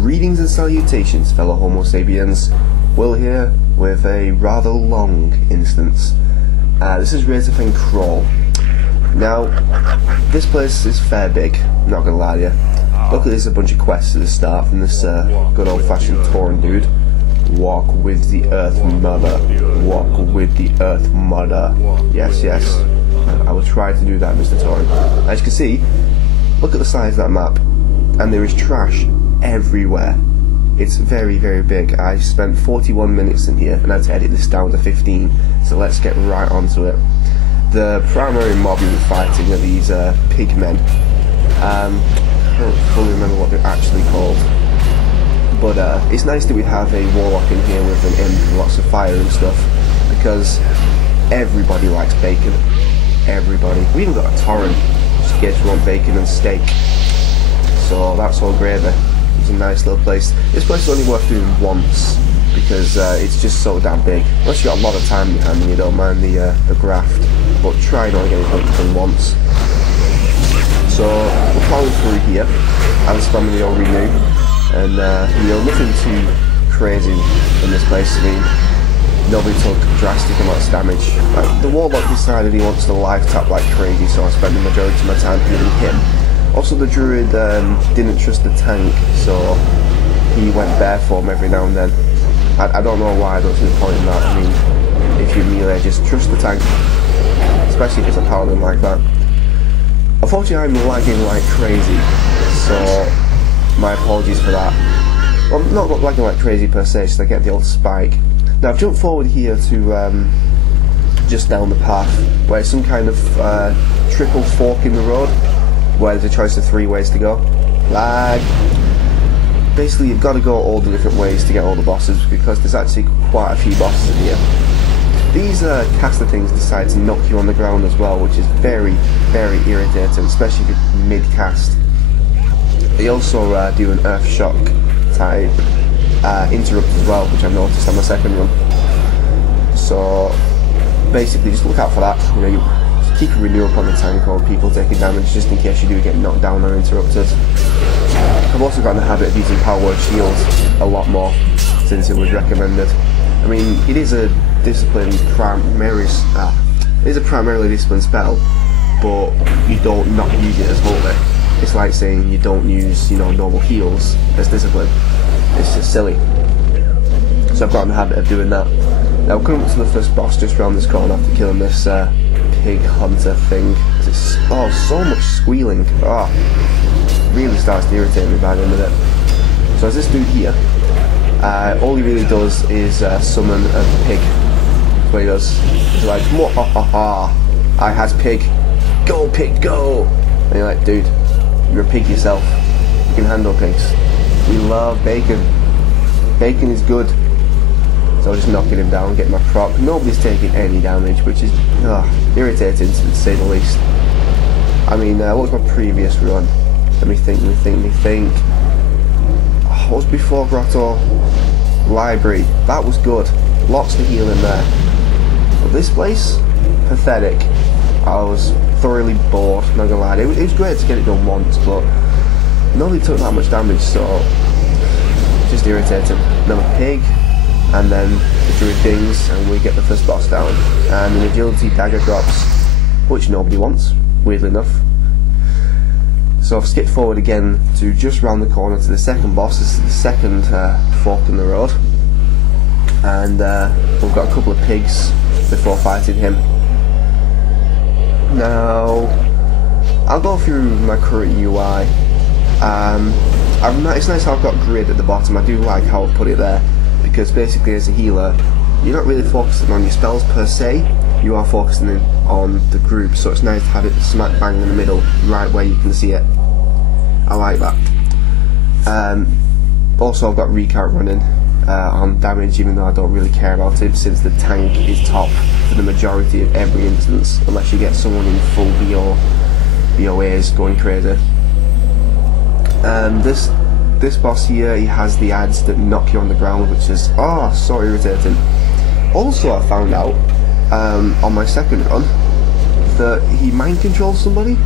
Greetings and salutations, fellow Homo sapiens. Will here with a rather long instance. This is Razerfen Kraul. Now, this place is fair big, not gonna lie to you. Luckily there's a bunch of quests at the start from this good old fashioned Tauren dude. Walk with the Earth Mother. Walk with the Earth Mother. Yes, yes. I will try to do that, Mr. Tauren. As you can see, look at the size of that map. And there is trash everywhere. It's very, very big. I spent 41 minutes in here and I had to edit this down to 15. So let's get right onto it. The primary mob we were fighting are these pigmen. I don't fully remember what they're actually called. But it's nice that we have a warlock in here with an imp and lots of fire and stuff, because everybody likes bacon. Everybody. We even got a Tauren, just in case we want bacon and steak. So that's all gravy. It's a nice little place. This place is only worth doing once, because it's just so damn big. Unless you've got a lot of time behind you, you don't mind the graft. But try not to get it done once. So we're plowing through here. I was spamming the old renew. And you know, nothing too crazy in this place. I mean, nobody took drastic amounts of damage. Like, the warlock decided he wants to live tap like crazy, so I spent the majority of my time healing him. Also, the druid didn't trust the tank, so he went bare for him every now and then. I don't know why. I don't see the point in that. I mean, if you melee, just trust the tank, especially if it's a paladin like that. Unfortunately, I'm lagging like crazy, so my apologies for that. Well, I'm not lagging like crazy per se, so I get the old spike. Now I've jumped forward here to just down the path, where it's some kind of triple fork in the road, where there's a choice of 3 ways to go. Lag. Basically, you've got to go all the different ways to get all the bosses, because there's actually quite a few bosses in here. These caster things decide to knock you on the ground as well, which is very, very irritating, especially if you're mid-cast. They also do an earth shock type interrupt as well, which I've noticed on my second run. So basically, just look out for that. You know, you just keep a renew up on the tank or people taking damage, just in case you do get knocked down or interrupted. I've also got in the habit of using power word shields a lot more since it was recommended. I mean, it is a disciplined primarily disciplined spell, but you don't not use it as holy. It's like saying you don't use, you know, normal heals as discipline. It's just silly. So I've got in the habit of doing that. Now we're coming up to the first boss just around this corner after killing this pig hunter thing. It's so much squealing. Really starts to irritate me by the end of it. So as this dude here, all he really does is summon a pig. That's what he does. He's like, I has pig. Go pig, go! And you're like, dude, you're a pig yourself. You can handle pigs. We love bacon. Bacon is good. So just knocking him down, getting my proc. Nobody's taking any damage, which is irritating to say the least. I mean, what was my previous run? Let me think. What was before Grotto? Library. That was good. Lots to heal in there. But this place? Pathetic. I was thoroughly bored, not gonna lie. It was great to get it done once, but nobody took that much damage, so just irritating. Another pig, and then the druid dings, and we get the first boss down. And an agility dagger drops, which nobody wants, weirdly enough. So I've skipped forward again to just round the corner to the second boss. This is the second fork in the road, and we've got a couple of pigs before fighting him. Now, I'll go through my current UI. It's nice how I've got grid at the bottom. I do like how I've put it there, because basically as a healer, you're not really focusing on your spells per se, you are focusing on the group, so it's nice to have it smack bang in the middle, right where you can see it. I like that. Also I've got recount running on damage, even though I don't really care about it, since the tank is top for the majority of every instance, unless you get someone in full BOAs going crazy. This boss here, he has the ads that knock you on the ground, which is so irritating. Also, I found out on my second run that he mind controls somebody,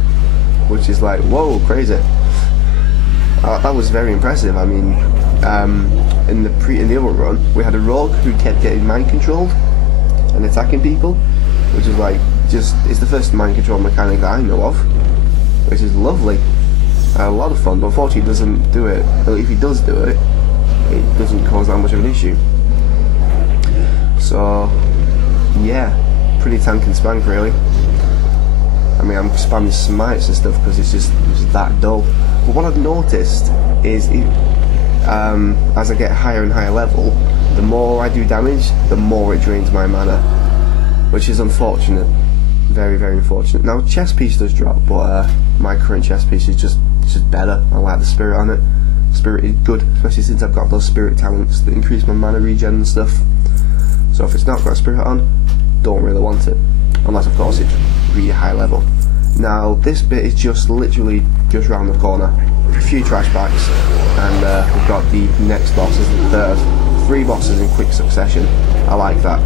which is like, whoa, crazy. That was very impressive. I mean, in the other run, we had a rogue who kept getting mind controlled and attacking people, which is like it's the first mind control mechanic that I know of, which is lovely. A lot of fun, but unfortunately he doesn't do it. Well, if he does do it, it doesn't cause that much of an issue. So yeah, pretty tank and spank really. I mean, I'm spamming smites and stuff because it's just that dull. But what I've noticed is as I get higher and higher level, the more I do damage, the more it drains my mana, which is unfortunate. Very, very unfortunate. Now, chest piece does drop, but my current chest piece is just better. I like the spirit on it. Spirit is good, especially since I've got those spirit talents that increase my mana regen and stuff. So if it's not got spirit on, don't really want it, unless of course it's really high level. Now this bit is just literally just round the corner. A few trash packs, and we've got the next boss as the third. 3 bosses in quick succession. I like that.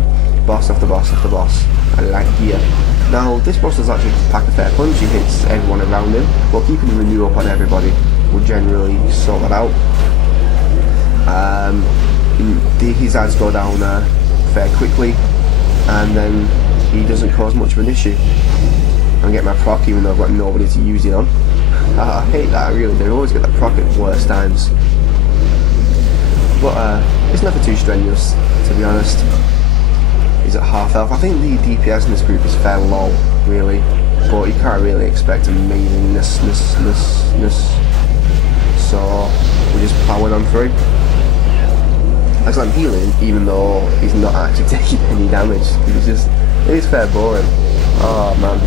Boss after boss after boss. I like gear. Now this boss does actually pack a fair punch. He hits everyone around him, while keeping the renew up on everybody will generally sort that out. His ads go down fair quickly, and then he doesn't cause much of an issue. I get my proc even though I've got nobody to use it on. I hate that, I really do. I always get that proc at worst times. But it's never too strenuous, to be honest. He's at half health. I think the DPS in this group is fair low, really, but you can't really expect amazingness. So we're just plowing on through. As I'm healing, even though he's not actually taking any damage. It is fair boring. Oh man.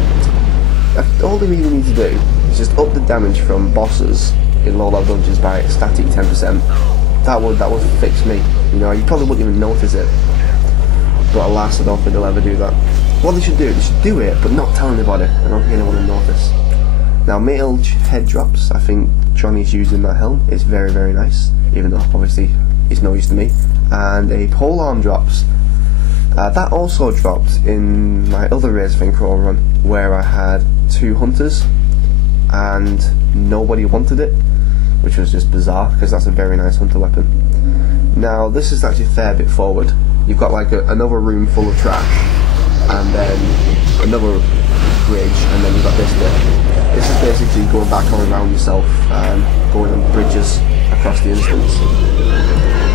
All they really need to do is just up the damage from bosses in low level dungeons by a static 10%. That would fix me. You know, you probably wouldn't even notice it. But alas, I don't think they'll ever do that. What they should do it, but not tell anybody. I don't think anyone will notice. Now, mage head drops. I think Johnny's using that helm. It's very, very nice, even though obviously it's no use to me. And a pole arm drops. That also dropped in my other Razerfen Kraul run, where I had 2 hunters and nobody wanted it, which was just bizarre because that's a very nice hunter weapon. Now this is actually a fair bit forward. You've got like another room full of trash, and then another bridge, and then you've got this bit. This is basically going back all around yourself, going on bridges across the instance.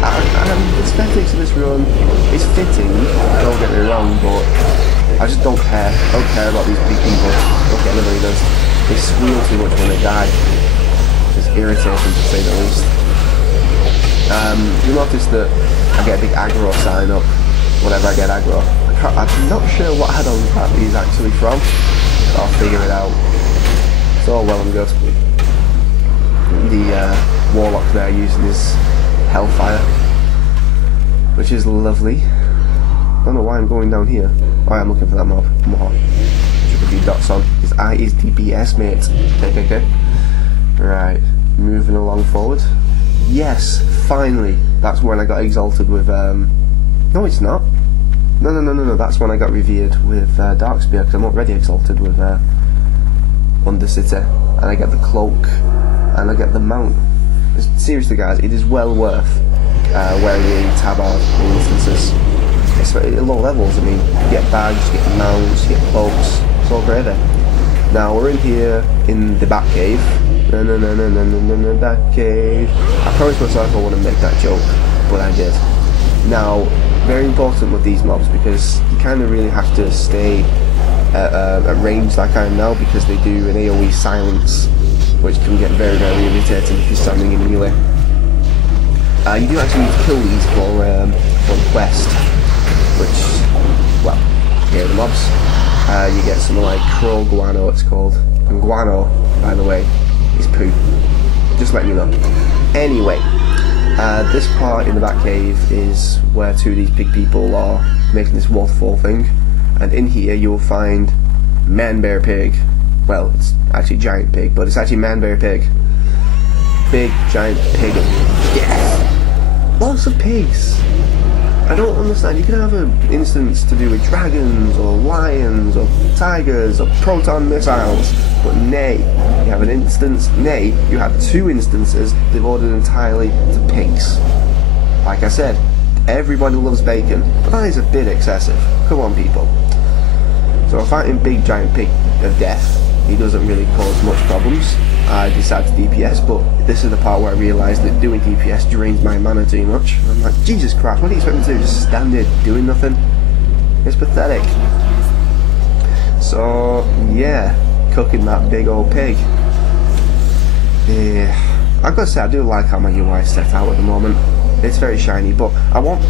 The aesthetics of this run is fitting, don't get me wrong, but I just don't care. I don't care about these big people. Look at anybody does. They squeal too much when they die. It's irritating to say the least. You'll notice that I get a big aggro sign up whenever I get aggro. I'm not sure what add-ons that is actually from, but I'll figure it out. It's all well and good. The warlock there using his hellfire, which is lovely. I don't know why I'm going down here. Oh, I'm looking for that mob. More. Should a few dots on. His eye is DPS, mate. Okay. Right, moving along forward. Yes, finally. That's when I got exalted with. No, it's not. No. That's when I got revered with Darkspear, because I'm already exalted with Undercity, and I get the cloak, and I get the mount. Seriously, guys, it is well worth wearing the tabard in instances. Especially at low levels. I mean, you get bags, you get mounts, you get cloaks. It's all gravy. Now we're in here in the back cave. No, back cave. I promised myself I wouldn't make that joke, but I did. Now, very important with these mobs, because you kind of really have to stay at range like I am now, because they do an AoE silence, which can get very, very irritating if you're standing in melee. You do actually need to kill these for the quest, which, well, here are the mobs. You get something like Crow Guano, it's called. And Guano, by the way, is poo. Just letting you know. Anyway, this part in the back cave is where 2 of these pig people are making this waterfall thing. And in here you will find Man Bear Pig. Well, it's actually Giant Pig, but it's actually Man Bear Pig. Big, giant pig. Yes! Lots of pigs! I don't understand. You can have an instance to do with dragons, or lions, or tigers, or proton missiles. But nay, you have an instance, nay, you have 2 instances devoted entirely to pigs. Like I said, everybody loves bacon, but that is a bit excessive. Come on, people. So I'm fighting big giant pig of death. He doesn't really cause much problems. I decide to DPS, but this is the part where I realise that doing DPS drains my mana too much. I'm like, Jesus Christ, what do you expect me to do? Just stand there doing nothing? It's pathetic. So, yeah, cooking that big old pig. Yeah, I've got to say, I do like how my UI is set out at the moment. It's very shiny, but I want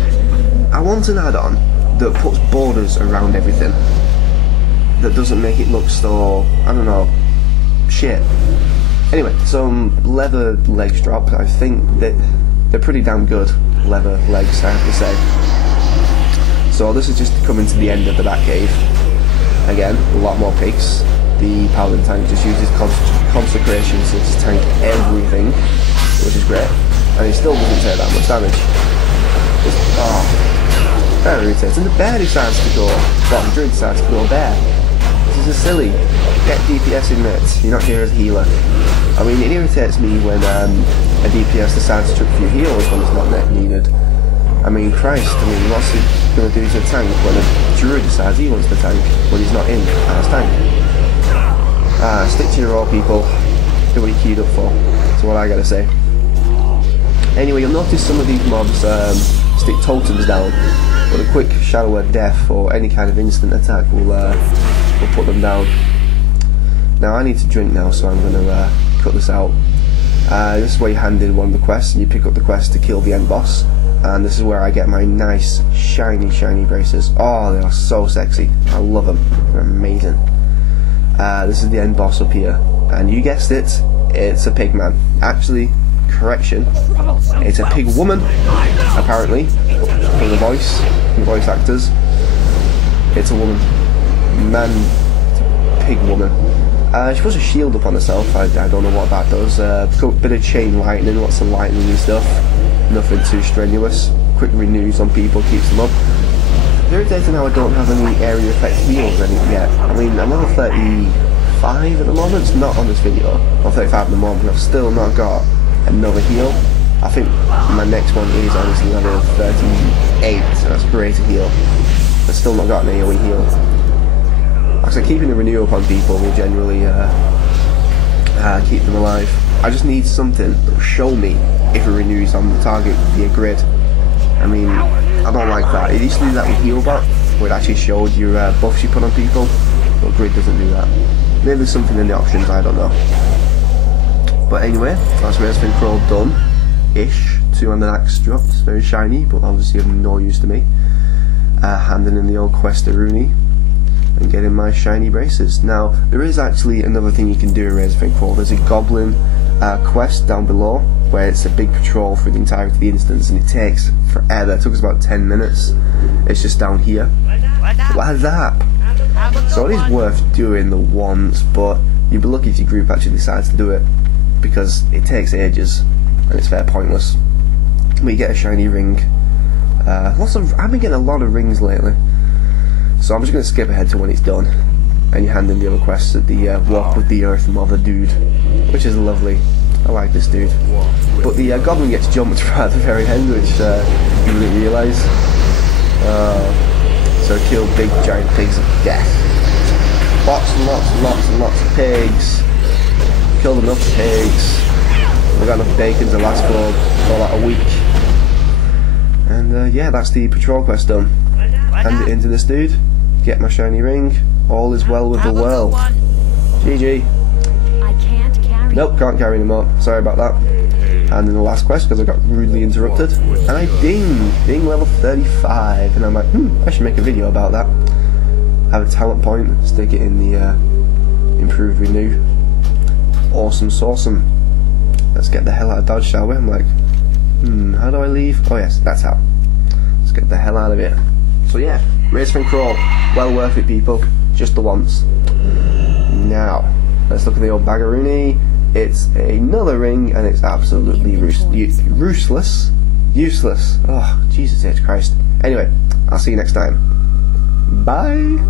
an add-on that puts borders around everything. That doesn't make it look so, I don't know, shit. Anyway, some leather legs dropped. I think that they're pretty damn good leather legs, I have to say. So this is just coming to the end of the Batcave. Again, a lot more pigs. The Paladin tank just uses consecration to tank everything, which is great. And it still doesn't take that much damage. It's, very irritating. And the bear decides to go, well, the druid decides to go bear. This is silly. Get DPS in it. You're not here as a healer. I mean, it irritates me when a DPS decides to chuck a few healers when it's not net needed. I mean, Christ, I mean, what's he going to do to a tank when a druid decides he wants the tank when he's not in as tank? Stick to your role, people. Do what you're queued up for. That's what I gotta say. Anyway, you'll notice some of these mobs stick totems down, but a quick Shadow of Death or any kind of instant attack will put them down. Now I need to drink now, so I'm going to cut this out. This is where you hand in one of the quests and you pick up the quest to kill the end boss, and this is where I get my nice shiny braces. Oh, they are so sexy. I love them. They're amazing. This is the end boss up here, and you guessed it, it's a pigman. Actually, correction, it's a pig woman, apparently, from the voice actors. It's a woman. Man, pig woman. She puts a shield up on herself. I don't know what that does. A bit of chain lightning, lots of lightning and stuff. Nothing too strenuous. Quick renews on people, keeps them up. It's irritating how I don't have any area effect heals yet. I mean, I'm level 35 at the moment. It's not on this video. I'm 35 at the moment. I've still not got another heal. I think my next one is honestly level 38. So that's great to heal. I've still not got an AoE heal. So keeping a renew up on people will generally keep them alive. I just need something that will show me if it renews on the target via grid. I mean, I don't like that. It used to do that with Healbot, where it actually showed your buffs you put on people, but grid doesn't do that. Maybe there's something in the options, I don't know. But anyway, that's Razerfen Kraul done-ish. 200 axe dropped, very shiny, but obviously of no use to me. Handing in the old quest to Rooney and getting my shiny braces. Now, there is actually another thing you can do in Razerfen Kraul. There's a goblin quest down below, where it's a big patrol through the entirety of the instance, and it takes forever. It took us about 10 minutes. It's just down here. What's that? So it is worth doing the once, but you'd be lucky if your group actually decides to do it, because it takes ages, and it's fair pointless. But you get a shiny ring. I've been getting a lot of rings lately. So I'm just going to skip ahead to when it's done, and you hand in the other quests at the Walk with the Earth Mother dude, which is lovely. I like this dude. But the goblin gets jumped right at the very end, which you wouldn't realise. So kill big giant pigs of death. Lots and lots of pigs. Killed enough pigs. We've got enough bacon to last for like a week. And yeah, that's the patrol quest done. Hand it into this dude, get my shiny ring, all is well with the world. GG. Nope, can't carry anymore, sorry about that. And in the last quest, because I got rudely interrupted, and I ding level 35, and I'm like, I should make a video about that. Have a talent point, stick it in the improved renew. Awesome sauceum. Let's get the hell out of Dodge, shall we? I'm like, how do I leave? Oh yes, that's how. Let's get the hell out of here. So yeah, Razerfen Kraul, well worth it, people, just the once. Now, let's look at the old Baggeroonie. It's another ring, and it's absolutely useless. Oh, Jesus H. Christ. Anyway, I'll see you next time. Bye.